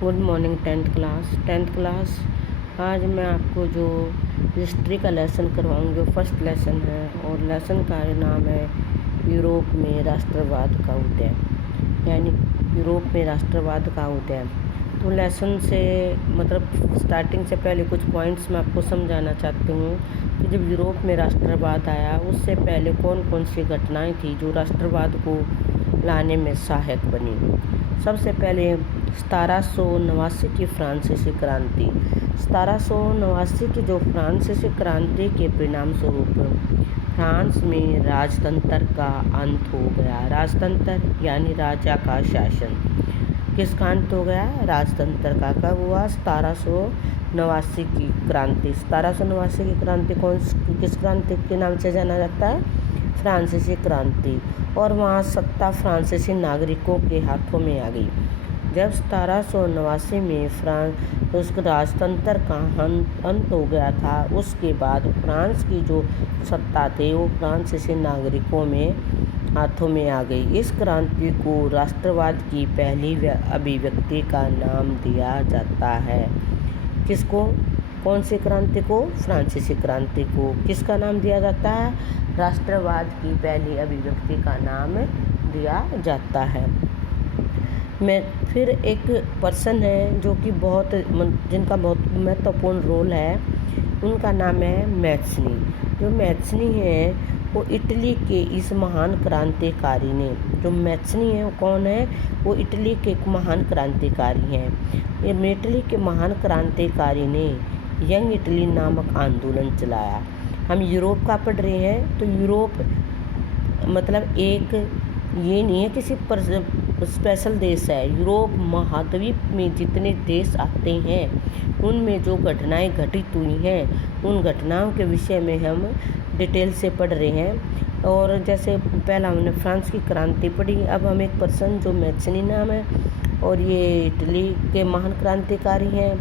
Good morning tenth class. आज मैं आपको जो हिस्ट्री का लेसन करवाऊंगी वो फर्स्ट लेसन है और लेसन का नाम है यूरोप में राष्ट्रवाद का उदय, यानी यूरोप में राष्ट्रवाद का उदय। तो लेसन से मतलब स्टार्टिंग से पहले कुछ पॉइंट्स मैं आपको समझाना चाहती हूँ कि जब यूरोप में राष्ट्रवाद आया उससे पहले कौन कौन सी घटनाएं थी जो राष्ट्रवाद को लाने में सहायक बनी। सबसे पहले 1789 की फ्रांसीसी क्रांति। 1789 की जो फ्रांसीसी क्रांति के परिणाम स्वरूप फ्रांस में राजतंत्र का अंत हो गया। राजतंत्र यानी राजा का शासन। किसका अंत हो गया? राजतंत्र का। कब हुआ? 1789 की क्रांति। 1789 की क्रांति किस क्रांति के नाम से जाना जाता है? फ्रांसीसी क्रांति। और वहाँ सत्ता फ्रांसीसी नागरिकों के हाथों में आ गई। जब 1789 में उस राजतंत्र का अंत हो गया था, उसके बाद फ्रांस की जो सत्ता थी वो फ्रांसीसी नागरिकों में हाथों में आ गई। इस क्रांति को राष्ट्रवाद की पहली अभिव्यक्ति का नाम दिया जाता है। किसको? कौन सी क्रांति को? फ्रांसीसी क्रांति को। किसका नाम दिया जाता है? राष्ट्रवाद की पहली अभिव्यक्ति का नाम दिया जाता है। मैं फिर एक पर्सन है जो कि जिनका बहुत महत्वपूर्ण रोल है, उनका नाम है मैज़नी। जो मैज़नी है वो इटली के इस महान क्रांतिकारी ने, जो मैज़नी है वो कौन है? वो इटली के एक महान क्रांतिकारी हैं। ये इटली के महान क्रांतिकारी ने यंग इटली नामक आंदोलन चलाया। हम यूरोप का पढ़ रहे हैं तो यूरोप मतलब एक ये नहीं है किसी स्पेशल देश है। यूरोप महाद्वीप में जितने देश आते हैं उनमें जो घटनाएं घटित हुई हैं उन घटनाओं के विषय में हम डिटेल से पढ़ रहे हैं। और जैसे पहला हमने फ्रांस की क्रांति पढ़ी, अब हम एक पर्सन जो मैज़नी नाम है और ये इटली के महान क्रांतिकारी हैं,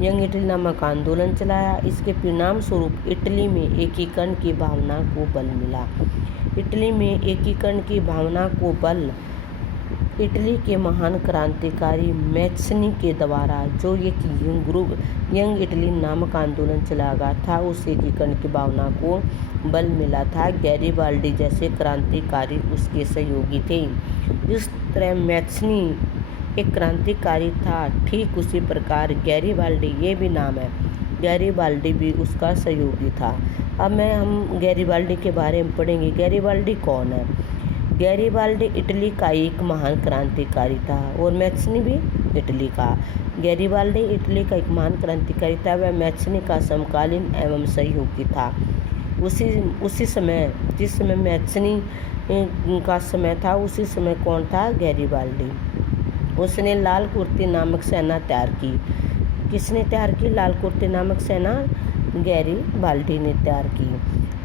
यंग इटली नामक आंदोलन चलाया। इसके परिणाम स्वरूप इटली में एकीकरण की भावना को बल मिला। इटली में एकीकरण की भावना को बल इटली के महान क्रांतिकारी मैज़नी के द्वारा जो एक यंग इटली नामक आंदोलन चलाया गया था, उस एकीकरण की भावना को बल मिला था। गैरिबाल्डी जैसे क्रांतिकारी उसके सहयोगी थे। इस तरह मैज़नी एक क्रांतिकारी था, ठीक उसी प्रकार गैरिबाल्डी, ये भी नाम है, गैरिबाल्डी भी उसका सहयोगी था। अब हम गैरिबाल्डी के बारे में पढ़ेंगे। गैरिबाल्डी कौन है? गैरिबाल्डी इटली का एक महान क्रांतिकारी था और मैज़नी भी इटली का। गैरिबाल्डी इटली का एक महान क्रांतिकारी था, वह मैज़नी का समकालीन एवं सहयोगी था। उसी समय जिस समय मैज़नी का समय था उसी समय कौन था? गैरिबाल्डी। उसने लाल कुर्ती नामक सेना तैयार की। किसने तैयार की लाल कुर्ती नामक सेना? गैरिबाल्डी ने तैयार की।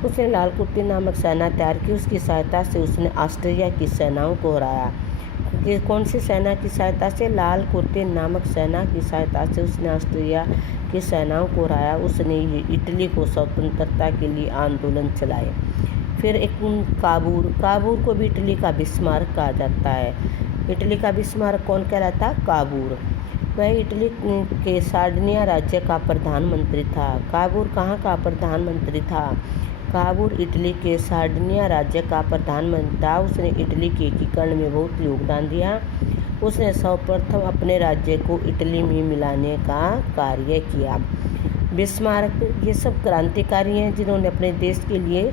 उसने लाल कुर्ती नामक सेना तैयार की। उसकी सहायता से उसने ऑस्ट्रिया की सेनाओं को हराया। कौन सी सेना की सहायता से? लाल कुर्ती नामक सेना की सहायता से उसने ऑस्ट्रिया की सेनाओं को हराया। उसने इटली को स्वतंत्रता के लिए आंदोलन चलाए। फिर एक काबूर को भी इटली का बिस्मार्क कहा जाता है। इटली का बिस्मार्क कौन कहलाता? काबूर। वह इटली के सार्डिनिया राज्य का प्रधानमंत्री था। काबूर कहाँ का प्रधानमंत्री था? काबूर इटली के सार्डिनिया राज्य का प्रधानमंत्री था। उसने इटली के एकीकरण में बहुत योगदान दिया। उसने सर्वप्रथम अपने राज्य को इटली में मिलाने का कार्य किया। बिस्मार्क, ये सब क्रांतिकारी हैं जिन्होंने अपने देश के लिए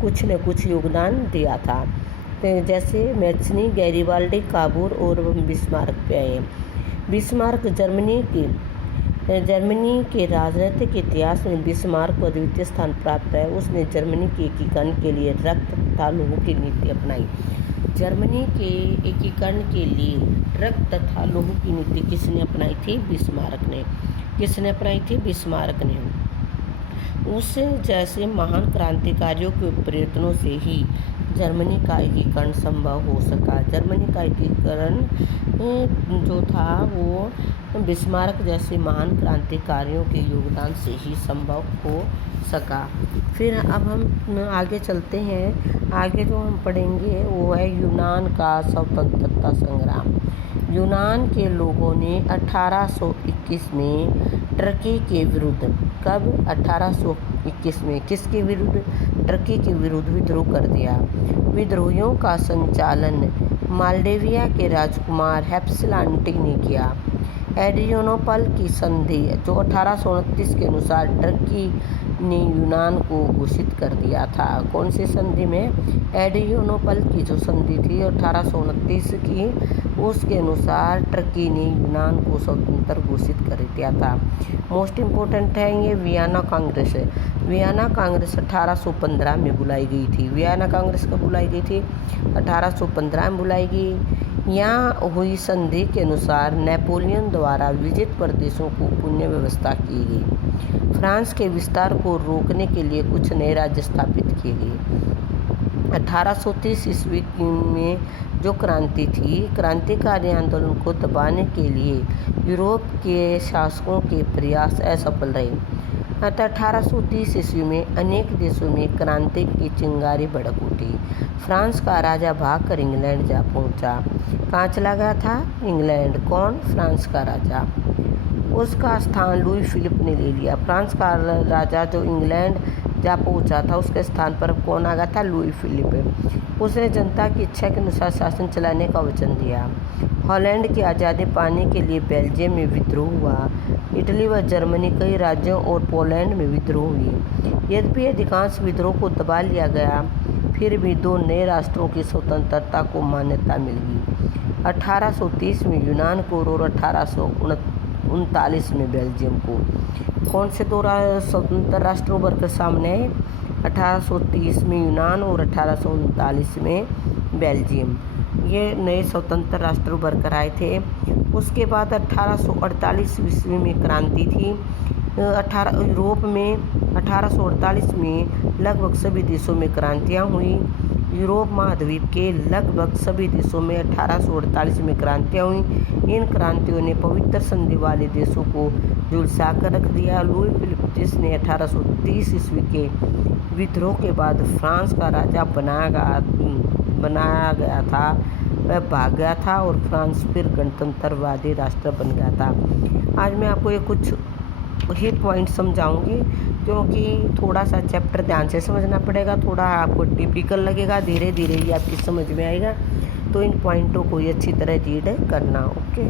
कुछ न कुछ योगदान दिया था। तो जैसे मैज़नी, गैरिबाल्डी, काबूर और बिस्मार्क पे आए। बिस्मार्क जर्मनी के राजनीतिक इतिहास में बिस्मार्क को द्वितीय स्थान प्राप्त है। उसने जर्मनी के एकीकरण के लिए रक्त तथा लोगों की नीति अपनाई। जर्मनी के एकीकरण के लिए रक्त तथा लोगों की नीति किसने अपनाई थी? बिस्मार्क ने। किसने अपनाई थी? बिस्मार्क ने। उस जैसे महान क्रांतिकारियों के प्रयत्नों से ही जर्मनी का एकीकरण संभव हो सका। जर्मनी का एकीकरण जो था वो बिस्मार्क जैसे महान क्रांतिकारियों के योगदान से ही संभव हो सका। फिर अब हम आगे चलते हैं। आगे जो हम पढ़ेंगे वो है यूनान का स्वतंत्रता संग्राम। यूनान के लोगों ने 1821 में टर्की के विरुद्ध, कब 1821 में किसके विरुद्ध? टर्की के विरुद्ध विद्रोह कर दिया। विद्रोहियों का संचालन मालडेविया के राजकुमार हेप्सिलांटी ने किया। एड्रियानोपल की संधि जो 1829 के अनुसार टर्की ने यूनान को घोषित कर दिया था। कौन सी संधि में? एड्रियानोपल की जो संधि थी 1829 की, उसके अनुसार टर्की ने यूनान को स्वतंत्र घोषित कर दिया था। मोस्ट इम्पोर्टेंट है ये वियना कांग्रेस है। वियना कांग्रेस 1815 में बुलाई गई थी। वियना कांग्रेस कब बुलाई गई थी? 1815 में बुलाई गई। यहाँ हुई संधि के अनुसार नेपोलियन द्वारा विजित प्रदेशों को पुनः व्यवस्था की गई। फ्रांस के विस्तार को रोकने के लिए कुछ नए राज्य स्थापित किए गए। 1830 ईस्वी में जो क्रांति थी, क्रांतिकारी आंदोलन को दबाने के लिए यूरोप के शासकों के प्रयास असफल रहे। अतः 1830 ईस्वी में अनेक देशों में क्रांति की चिंगारी भड़क उठी। फ्रांस का राजा भागकर इंग्लैंड जा पहुंचा। कहाँ चला गया था? इंग्लैंड। कौन? फ्रांस का राजा। उसका स्थान लुई फिलिप ने ले लिया। फ्रांस का राजा जो इंग्लैंड जा पहुंचा था, उसके स्थान पर कौन आ गया था? Louis Philippe. उसने जनता की इच्छा के अनुसार शासन चलाने का वचन दिया। हॉलैंड की आज़ादी पाने के लिए बेल्जियम में विद्रोह हुआ। इटली व जर्मनी कई राज्यों और पोलैंड में विद्रोह हुए। यद्यपि अधिकांश विद्रोह को दबा लिया गया, फिर भी दो नए राष्ट्रों की स्वतंत्रता को मान्यता मिल गई। 1830 में यूनान को और 1839 में बेल्जियम को। कौन से दो स्वतंत्र राष्ट्र उभर कर सामने आए? 1830 में यूनान और 1839 में बेल्जियम। ये नए स्वतंत्र राष्ट्र उभर कर आए थे। उसके बाद 1848 ईस्वी में क्रांति थी। यूरोप में 1848 में लगभग सभी देशों में क्रांतियाँ हुई। यूरोप महाद्वीप के लगभग सभी देशों में 1848 में क्रांतियाँ हुई। इन क्रांतियों ने पवित्र संधि वाले देशों को झुलसा कर रख दिया। लुई फिलिप जिसने 1830 ईस्वी के विद्रोह के बाद फ्रांस का राजा बनाया गया था, वह भाग गया था और फ्रांस फिर गणतंत्रवादी राष्ट्र बन गया था। आज मैं आपको ये कुछ ही पॉइंट समझाऊंगी, क्योंकि थोड़ा सा चैप्टर ध्यान से समझना पड़ेगा। थोड़ा आपको टिपिकल लगेगा, धीरे धीरे ही आपकी समझ में आएगा। तो इन पॉइंटों को ही अच्छी तरह रीड करना। ओके।